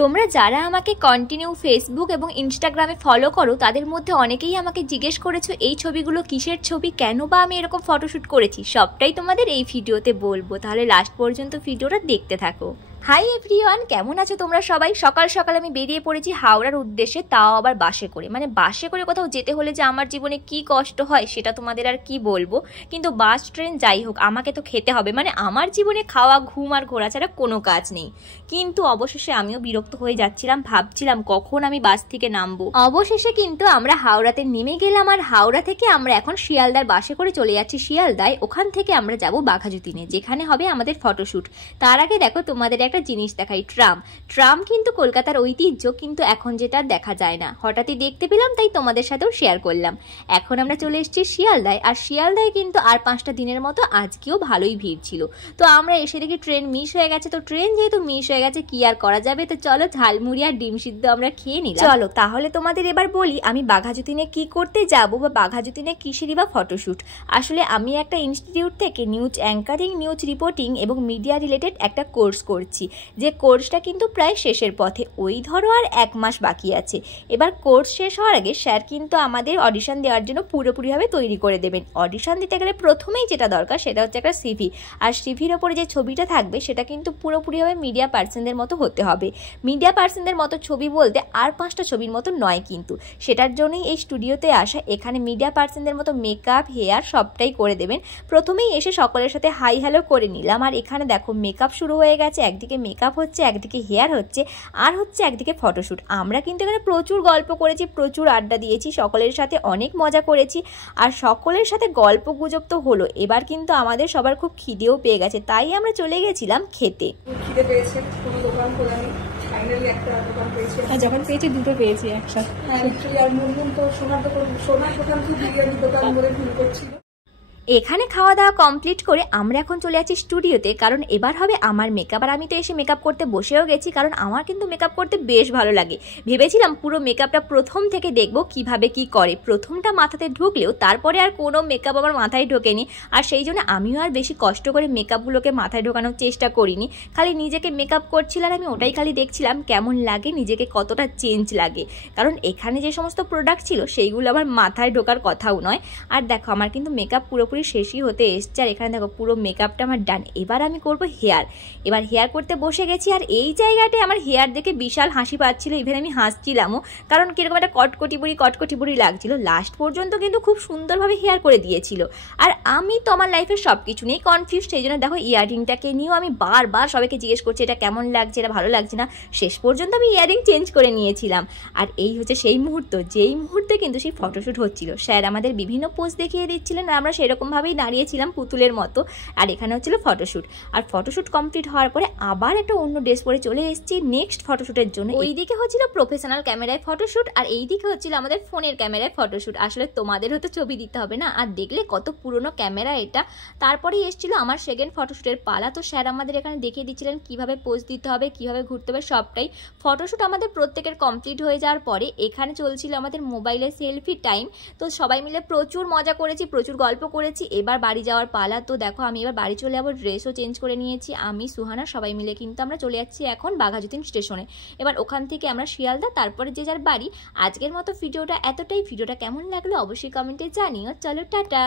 তোমরা যারা আমাকে কন্টিনিউ ফেসবুক এবং ইনস্টাগ্রামে ফলো করো তাদের মধ্যে অনেকেই আমাকে জিজ্ঞেস করেছো এই ছবিগুলো কিসের ছবি, কেন বা আমি এরকম ফটোশ্যুট করেছি। সবটাই তোমাদের এই ভিডিওতে বলবো, তাহলে লাস্ট পর্যন্ত ভিডিওটা দেখতে থাকো। হাই এভরিওয়ান, কেমন আছো তোমরা সবাই? সকাল সকাল আমি বেরিয়ে পড়েছি হাওড়ার উদ্দেশ্যে, তাও আবার বাসে করে। মানে বাসে করে কোথাও যেতে হলে যে আমার জীবনে কি কষ্ট হয় সেটা তোমাদের আর কি বলবো। কিন্তু বাস ট্রেন যাই হোক, আমাকে তো খেতে হবে। মানে আমার জীবনে খাওয়া, ঘুম আর ঘোরা ছাড়া কোনো কাজ নেই। কিন্তু অবশেষে আমিও বিরক্ত হয়ে যাচ্ছিলাম, ভাবছিলাম কখন আমি বাস থেকে নামবো। অবশেষে কিন্তু আমরা হাওড়াতে নেমে গেলাম, আর হাওড়া থেকে আমরা এখন শিয়ালদার বাসে করে চলে যাচ্ছি শিয়ালদায়। ওখান থেকে আমরা যাব বাঘাযতীনে, যেখানে হবে আমাদের ফটোশ্যুট। তার আগে দেখো তোমাদের একটা জিনিস দেখাই, ট্রাম কিন্তু কলকাতার ঐতিহ্য, কিন্তু এখন যেটা দেখা যায় না। হঠাৎই দেখতে পেলাম, তাই তোমাদের সাথেও শেয়ার করলাম। এখন আমরা চলে এসেছি শিয়ালদায়, আর শিয়ালদায় কিন্তু আর 5টা দিনের মতো আজকেও ভালোই ভিড় ছিল। তো আমরা এসে দেখি ট্রেন মিস হয়ে গেছে। তো ট্রেন যেহেতু মিস হয়ে গেছে কি আর করা যাবে, তো চলো ঝালমুড়ি আর ডিম সিদ্ধ আমরা খেয়ে নিলাম। চলো তাহলে তোমাদের এবার বলি আমি বাঘাযতীনে কি করতে যাব, বা বাঘাযতীনে কিসেরই বা ফটোশ্যুট। আসলে আমি একটা ইনস্টিটিউট থেকে নিউজ অ্যাঙ্কারিং, নিউজ রিপোর্টিং এবং মিডিয়া রিলেটেড একটা কোর্স করছি, যে কোর্সটা কিন্তু প্রায় শেষের পথে। ওই ধরো আর 1 মাস বাকি আছে। এবার কোর্স শেষ হওয়ার আগে স্যার কিন্তু আমাদের অডিশন দেওয়ার জন্য পুরোপুরিভাবে তৈরি করে দেবেন। অডিশন দিতে গেলে প্রথমেই যেটা দরকার সেটা হচ্ছে একটা সিভি, আর সিভির ওপরে যে ছবিটা থাকবে সেটা কিন্তু পুরোপুরিভাবে মিডিয়া পার্সনদের মতো হতে হবে। মিডিয়া পার্সনদের মতো ছবি বলতে আর 5টা ছবির মতো নয় কিন্তু। সেটার জন্যই এই স্টুডিওতে আসা। এখানে মিডিয়া পার্সনদের মতো মেকআপ, হেয়ার সবটাই করে দেবেন। প্রথমেই এসে সকলের সাথে হাই হ্যালো করে নিলাম, আর এখানে দেখো মেকআপ শুরু হয়ে গেছে। একদিকে মেকআপ হচ্ছে, একদিকে হেয়ার হচ্ছে, আর হচ্ছে একদিকে ফটোশ্যুট। আমরা কিন্তু এখানে প্রচুর গল্প করেছি, প্রচুর আড্ডা দিয়েছি, সকলের সাথে অনেক মজা করেছি। আর সকলের সাথে গল্প গুজব তো হলো, এবার কিন্তু আমাদের সবার খুব খিদেও পেয়ে গেছে, তাই আমরা চলে গেছিলাম খেতে। খিদে পেয়েছে, কোনো দোকান খোলা নেই, ফাইনালি একটা দোকান পেয়েছি। যখন পেয়েছি দুটো পেয়েছি একসাথে। হ্যাঁ, আর মুনমুন তো সোনার দোকান তো বিরিয়ানির দোকান বলে ফিল করছিল। এখানে খাওয়া দাওয়া কমপ্লিট করে আমরা এখন চলে যাচ্ছি স্টুডিওতে, কারণ এবার হবে আমার মেকআপ। আর আমি তো এসে মেকআপ করতে বসেও গেছি, কারণ আমার কিন্তু মেকআপ করতে বেশ ভালো লাগে। ভেবেছিলাম পুরো মেকআপটা প্রথম থেকে দেখবো কিভাবে কি করে। প্রথমটা মাথাতে ঢুকলেও তারপরে আর কোনো মেকআপ আমার মাথায় ঢোকেনি, আর সেই জন্য আমিও আর বেশি কষ্ট করে মেকআপগুলোকে মাথায় ঢোকানোর চেষ্টা করিনি। খালি নিজেকে মেকআপ করছিলাম, আর আমি ওটাই খালি দেখছিলাম কেমন লাগে, নিজেকে কতটা চেঞ্জ লাগে। কারণ এখানে যে সমস্ত প্রোডাক্ট ছিল সেইগুলো আমার মাথায় ঢোকার কথাও নয়। আর দেখো আমার কিন্তু মেকআপ পুরোপুরি শেষই হতে এসছে, আর এখানে দেখো পুরো মেকআপটা আমার ডান। এবার আমি করব হেয়ার। এবার হেয়ার করতে বসে গেছি, আর এই জায়গাটায় আমার হেয়ার দেখে বিশাল হাসি পাচ্ছিল। ইভেন আমি হাসছিলামও, কারণ কিরকম একটা কটকটি বুড়ি লাগছিল। লাস্ট পর্যন্ত কিন্তু খুব সুন্দরভাবে হেয়ার করে দিয়েছিল। আর আমি তো আমার লাইফের সব কিছু নিয়েই কনফিউজ, সেই জন্য দেখো ইয়াররিংটাকে নিয়েও আমি বারবার সবাইকে জিজ্ঞেস করছি এটা কেমন লাগছে, এটা ভালো লাগছে না। শেষ পর্যন্ত আমি ইয়াররিং চেঞ্জ করে নিয়েছিলাম। আর এই হচ্ছে সেই মুহূর্ত, যেই মুহূর্তে কিন্তু সেই ফটোশ্যুট হচ্ছিল। স্যার আমাদের বিভিন্ন পোজ দেখিয়ে দিচ্ছিলেন, আর আমরা সেরকমভাবেই দাঁড়িয়েছিলাম পুতুলের মতো। আর এখানে হচ্ছিল ফটোশ্যুট। আর ফটোশ্যুট কমপ্লিট হওয়ার পরে আবার একটা অন্য ড্রেস পরে চলে এসেছি নেক্সট ফটোশ্যুটের জন্য। ওইদিকে হচ্ছিল প্রফেশনাল ক্যামেরায় ফটোশ্যুট, আর এইদিকে হচ্ছিল আমাদের ফোনের ক্যামেরায় ফটোশ্যুট। আসলে তোমাদের হয়তো ছবি দিতে হবে না, আর দেখলে কত পুরনো ক্যামেরা এটা। তারপরেই এসেছিল আমার সেকেন্ড ফটোশ্যুটের পালা। তো স্যার আমাদের এখানে দেখিয়ে দিচ্ছিলেন কিভাবে পোজ দিতে হবে, কিভাবে ঘুরতে হবে সবটাই। ফটোশ্যুট আমাদের প্রত্যেকের কমপ্লিট হয়ে যাওয়ার পরে এখানে চলছিল আমাদের মোবাইলে সেলফি টাইম। তো সবাই মিলে প্রচুর মজা করেছি, প্রচুর গল্প করেছি। এবার বাড়ি যাওয়ার পালা। তো দেখো আমি এবার বাড়ি চলে যাবো, ড্রেসও চেঞ্জ করে নিয়েছি। আমি, সুহানা সবাই মিলে কিন্তু আমরা চলে যাচ্ছি এখন বাঘাযতীন স্টেশনে। এবার ওখান থেকে আমরা শিয়ালদা, তারপরে যে যার বাড়ি। আজকের মতো ভিডিওটা এতটাই। ভিডিওটা কেমন লাগলো অবশ্যই কমেন্টে জানিও। চলো টাটা।